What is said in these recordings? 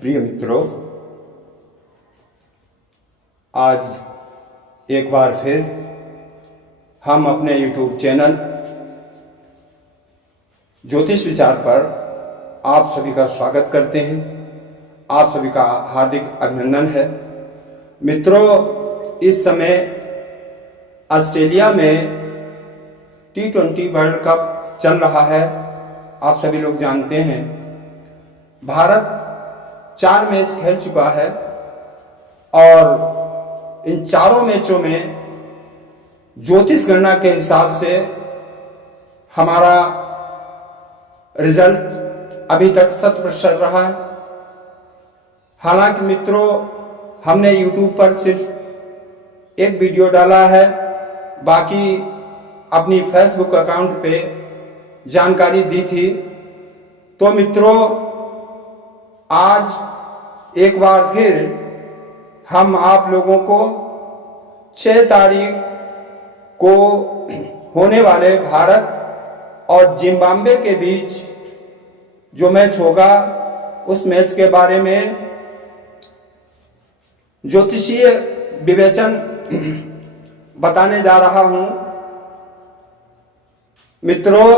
प्रिय मित्रों, आज एक बार फिर हम अपने YouTube चैनल ज्योतिष विचार पर आप सभी का स्वागत करते हैं। आप सभी का हार्दिक अभिनंदन है। मित्रों, इस समय ऑस्ट्रेलिया में T20 वर्ल्ड कप चल रहा है। आप सभी लोग जानते हैं भारत 4 मैच खेल चुका है और इन चारों मैचों में ज्योतिष गणना के हिसाब से हमारा रिजल्ट अभी तक 100% रहा है। हालांकि मित्रों, हमने YouTube पर सिर्फ एक वीडियो डाला है, बाकी अपनी फेसबुक अकाउंट पे जानकारी दी थी। तो मित्रों, आज एक बार फिर हम आप लोगों को 6 तारीख को होने वाले भारत और जिम्बाब्वे के बीच जो मैच होगा उस मैच के बारे में ज्योतिषीय विवेचन बताने जा रहा हूं। मित्रों,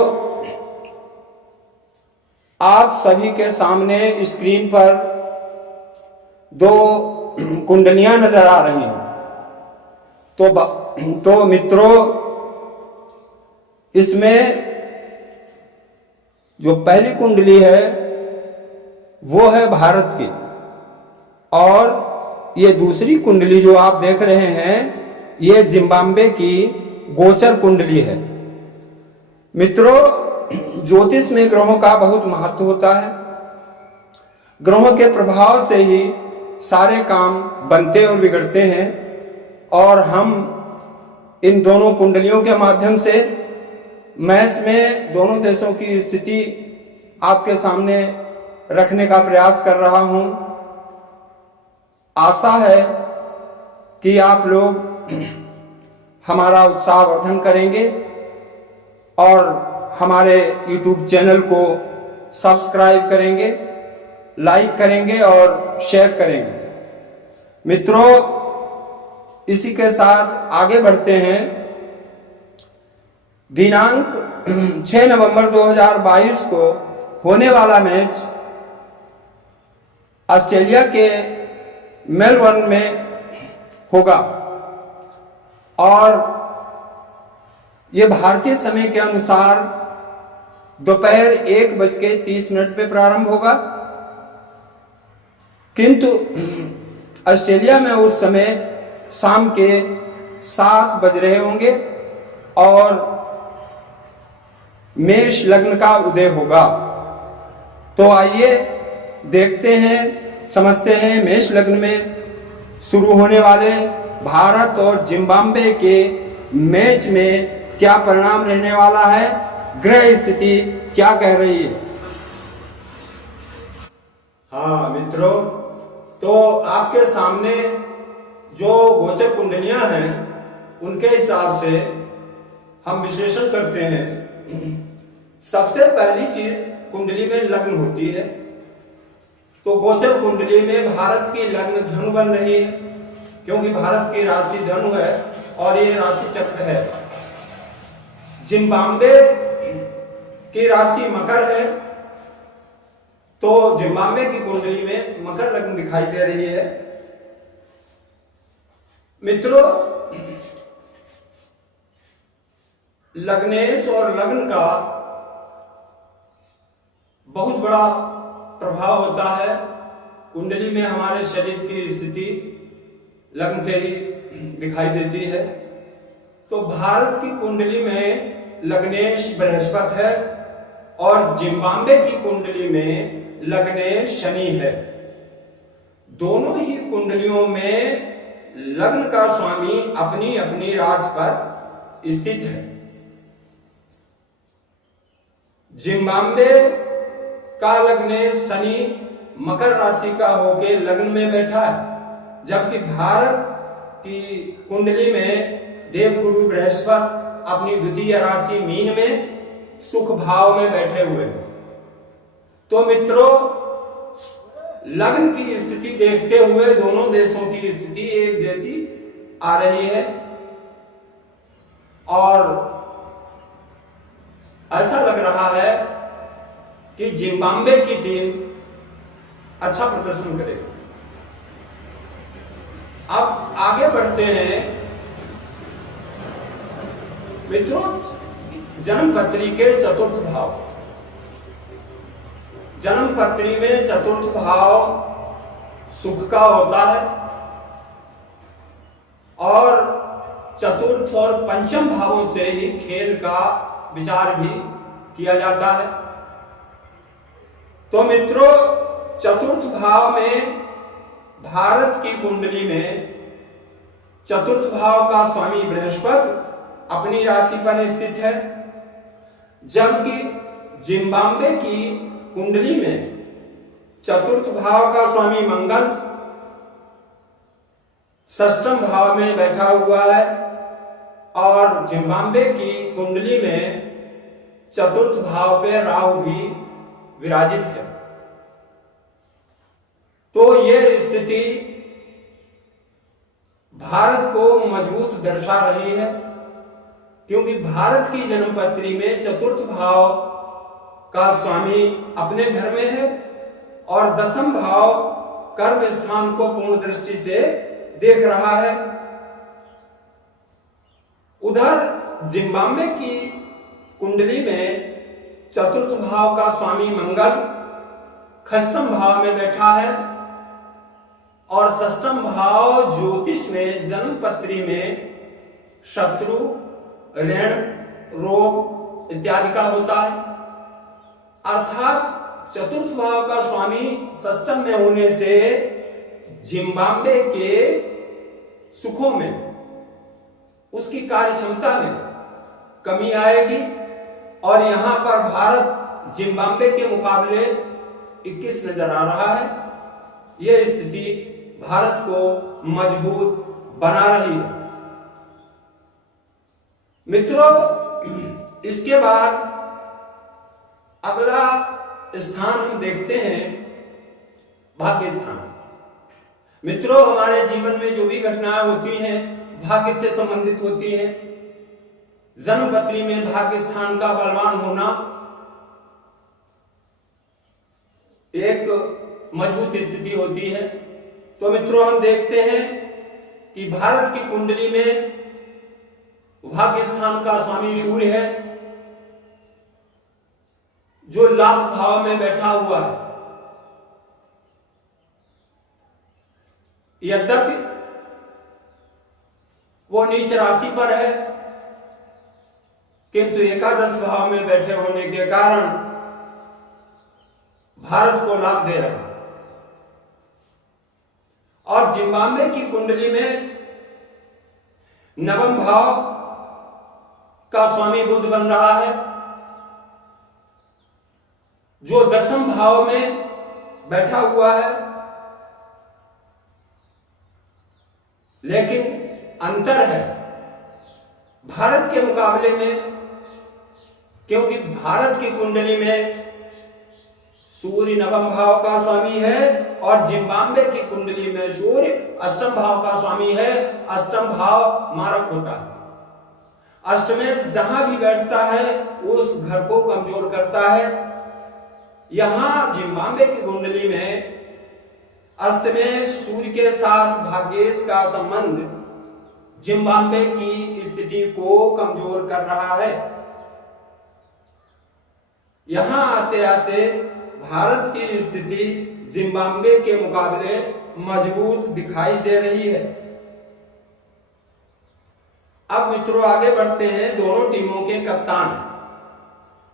आप सभी के सामने स्क्रीन पर 2 कुंडलियां नजर आ रही हैं। तो मित्रों, इसमें जो पहली कुंडली है वो है भारत की, और ये दूसरी कुंडली जो आप देख रहे हैं ये जिम्बाब्वे की गोचर कुंडली है। मित्रों, ज्योतिष में ग्रहों का बहुत महत्व होता है। ग्रहों के प्रभाव से ही सारे काम बनते और बिगड़ते हैं, और हम इन दोनों कुंडलियों के माध्यम से मैच में दोनों देशों की स्थिति आपके सामने रखने का प्रयास कर रहा हूं। आशा है कि आप लोग हमारा उत्साहवर्धन करेंगे और हमारे YouTube चैनल को सब्सक्राइब करेंगे, लाइक करेंगे और शेयर करेंगे। मित्रों, इसी के साथ आगे बढ़ते हैं। दिनांक 6 नवंबर 2022 को होने वाला मैच ऑस्ट्रेलिया के मेलबर्न में होगा, और ये भारतीय समय के अनुसार दोपहर 1:30 पे प्रारंभ होगा। किंतु ऑस्ट्रेलिया में उस समय शाम के 7 बज रहे होंगे और मेष लग्न का उदय होगा। तो आइए देखते हैं, समझते हैं मेष लग्न में शुरू होने वाले भारत और जिम्बाब्वे के मैच में क्या परिणाम रहने वाला है, ग्रह स्थिति क्या कह रही है। हाँ मित्रों, तो आपके सामने जो गोचर कुंडलियां हैं उनके हिसाब से हम विश्लेषण करते हैं। सबसे पहली चीज कुंडली में लग्न होती है। तो गोचर कुंडली में भारत की लग्न धनु बन रही है, क्योंकि भारत की राशि धनु है और ये राशि चक्र है। जिम्बाब्वे की राशि मकर है, तो जिम्बाब्वे की कुंडली में मकर लग्न दिखाई दे रही है। मित्रों, लग्नेश और लग्न का बहुत बड़ा प्रभाव होता है कुंडली में। हमारे शरीर की स्थिति लग्न से ही दिखाई देती है। तो भारत की कुंडली में लग्नेश बृहस्पति है और जिम्बाब्वे की कुंडली में लग्नेश शनि है। दोनों ही कुंडलियों में लग्न का स्वामी अपनी अपनी राशि पर स्थित है। जिम्बाब्वे का लग्नेश शनि मकर राशि का होके लग्न में बैठा है, जबकि भारत की कुंडली में देवगुरु बृहस्पति अपनी द्वितीय राशि मीन में सुख भाव में बैठे हुए। तो मित्रों, लग्न की स्थिति देखते हुए दोनों देशों की स्थिति एक जैसी आ रही है और ऐसा लग रहा है कि जिम्बाब्वे की टीम अच्छा प्रदर्शन करेगी। अब आगे बढ़ते हैं मित्रों, जन्मपत्री के चतुर्थ भाव। जन्मपत्री में चतुर्थ भाव सुख का होता है और चतुर्थ और पंचम भावों से ही खेल का विचार भी किया जाता है। तो मित्रों, चतुर्थ भाव में भारत की कुंडली में चतुर्थ भाव का स्वामी बृहस्पति अपनी राशि पर स्थित है, जबकि जिम्बाब्वे की कुंडली में चतुर्थ भाव का स्वामी मंगल षष्ठम भाव में बैठा हुआ है और जिम्बाब्वे की कुंडली में चतुर्थ भाव पे राहु भी विराजित है। तो यह स्थिति भारत को मजबूत दर्शा रही है, क्योंकि भारत की जन्मपत्री में चतुर्थ भाव का स्वामी अपने घर में है और दसम भाव कर्म स्थान को पूर्ण दृष्टि से देख रहा है। उधर जिम्बाब्वे की कुंडली में चतुर्थ भाव का स्वामी मंगल षष्ठम भाव में बैठा है और षष्ठम भाव ज्योतिष में जन्मपत्री में शत्रु, ऋण, रोग इत्यादि का होता है। अर्थात चतुर्थ भाव का स्वामी षष्ठम में होने से जिम्बाब्वे के सुखों में, उसकी कार्य क्षमता में कमी आएगी और यहां पर भारत जिम्बाब्वे के मुकाबले 21 नजर आ रहा है। यह स्थिति भारत को मजबूत बना रही है। मित्रों, इसके बाद अगला स्थान हम देखते हैं भाग्य स्थान। मित्रों, हमारे जीवन में जो भी घटनाएं होती हैं भाग्य से संबंधित होती हैं। जन्मपत्री में भाग्य स्थान का बलवान होना एक मजबूत स्थिति होती है। तो मित्रों, हम देखते हैं कि भारत की कुंडली में भाग्य स्थान का स्वामी सूर्य है, जो लाभ भाव में बैठा हुआ है। यद्यपि वो नीच राशि पर है, किंतु एकादश भाव में बैठे होने के कारण भारत को लाभ दे रहा है। और जिम्बाब्वे की कुंडली में नवम भाव का स्वामी बुध बन रहा है, जो दसम भाव में बैठा हुआ है। लेकिन अंतर है भारत के मुकाबले में, क्योंकि भारत की कुंडली में सूर्य नवम भाव का स्वामी है और जिम्बाब्वे की कुंडली में सूर्य अष्टम भाव का स्वामी है। अष्टम भाव मारक होता है। अष्टमेश जहां भी बैठता है उस घर को कमजोर करता है। यहां जिम्बाब्वे की कुंडली में अष्टमेश सूर्य के साथ भाग्येश का संबंध जिम्बाब्वे की स्थिति को कमजोर कर रहा है। यहां आते आते भारत की स्थिति जिम्बाब्वे के मुकाबले मजबूत दिखाई दे रही है। अब मित्रों, आगे बढ़ते हैं दोनों टीमों के कप्तान।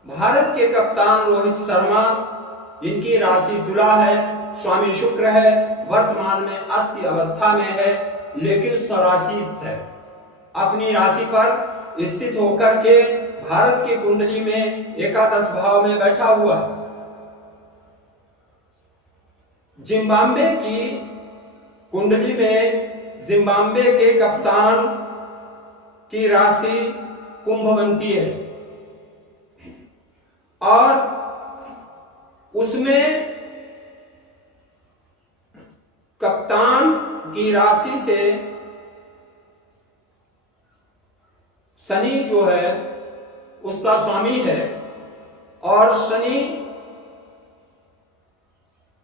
भारत के कप्तान रोहित शर्मा, जिनकी राशि तुला है, स्वामी शुक्र है, वर्तमान में अस्त अवस्था में है, लेकिन स्वराशि है। अपनी राशि पर स्थित होकर के भारत की कुंडली में एकादश भाव में बैठा हुआ है। जिम्बाब्वे की कुंडली में जिम्बाब्वे के कप्तान की राशि कुंभ बनती है और उसमें कप्तान की राशि से शनि जो है उसका स्वामी है और शनि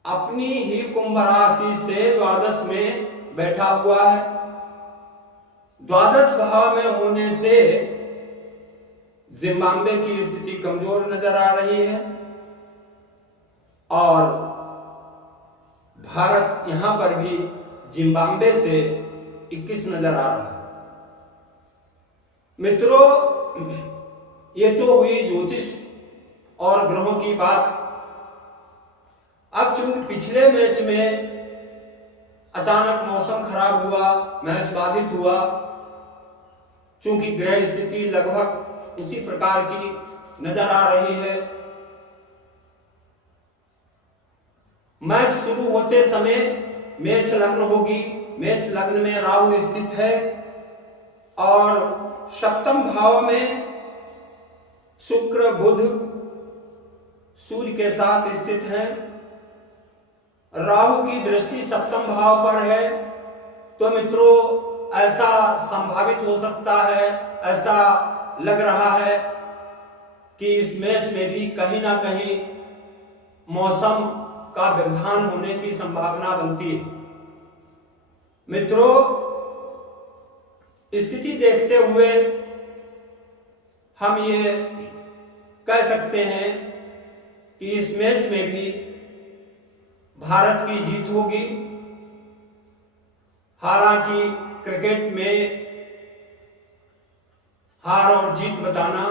अपनी ही कुंभ राशि से द्वादश में बैठा हुआ है। द्वादश भाव में होने से जिम्बाब्वे की स्थिति कमजोर नजर आ रही है और भारत यहां पर भी जिम्बाब्वे से 21 नजर आ रहा है। मित्रों, ये तो हुई ज्योतिष और ग्रहों की बात। अब चूंकि पिछले मैच में अचानक मौसम खराब हुआ, मैच बाधित हुआ, चूंकि ग्रह स्थिति लगभग उसी प्रकार की नजर आ रही है। मैच शुरू होते समय मेष लग्न होगी, मेष लग्न में राहु स्थित है और सप्तम भाव में शुक्र बुध सूर्य के साथ स्थित हैं। राहु की दृष्टि सप्तम भाव पर है, तो मित्रों ऐसा संभावित हो सकता है, ऐसा लग रहा है कि इस मैच में भी कहीं ना कहीं मौसम का व्यवधान होने की संभावना बनती है। मित्रों, स्थिति देखते हुए हम ये कह सकते हैं कि इस मैच में भी भारत की जीत होगी। हालांकि क्रिकेट में हार और जीत बताना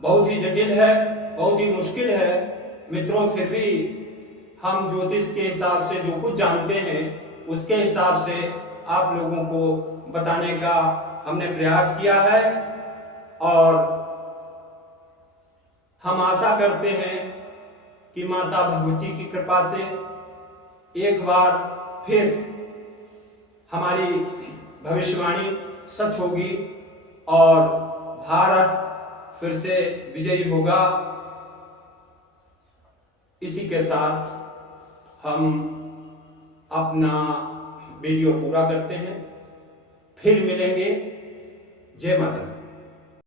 बहुत ही जटिल है, बहुत ही मुश्किल है। मित्रों, फिर भी हम ज्योतिष के हिसाब से जो कुछ जानते हैं उसके हिसाब से आप लोगों को बताने का हमने प्रयास किया है और हम आशा करते हैं कि माता भगवती की कृपा से एक बार फिर हमारी भविष्यवाणी सच होगी और भारत फिर से विजयी होगा। इसी के साथ हम अपना वीडियो पूरा करते हैं, फिर मिलेंगे। जय माता।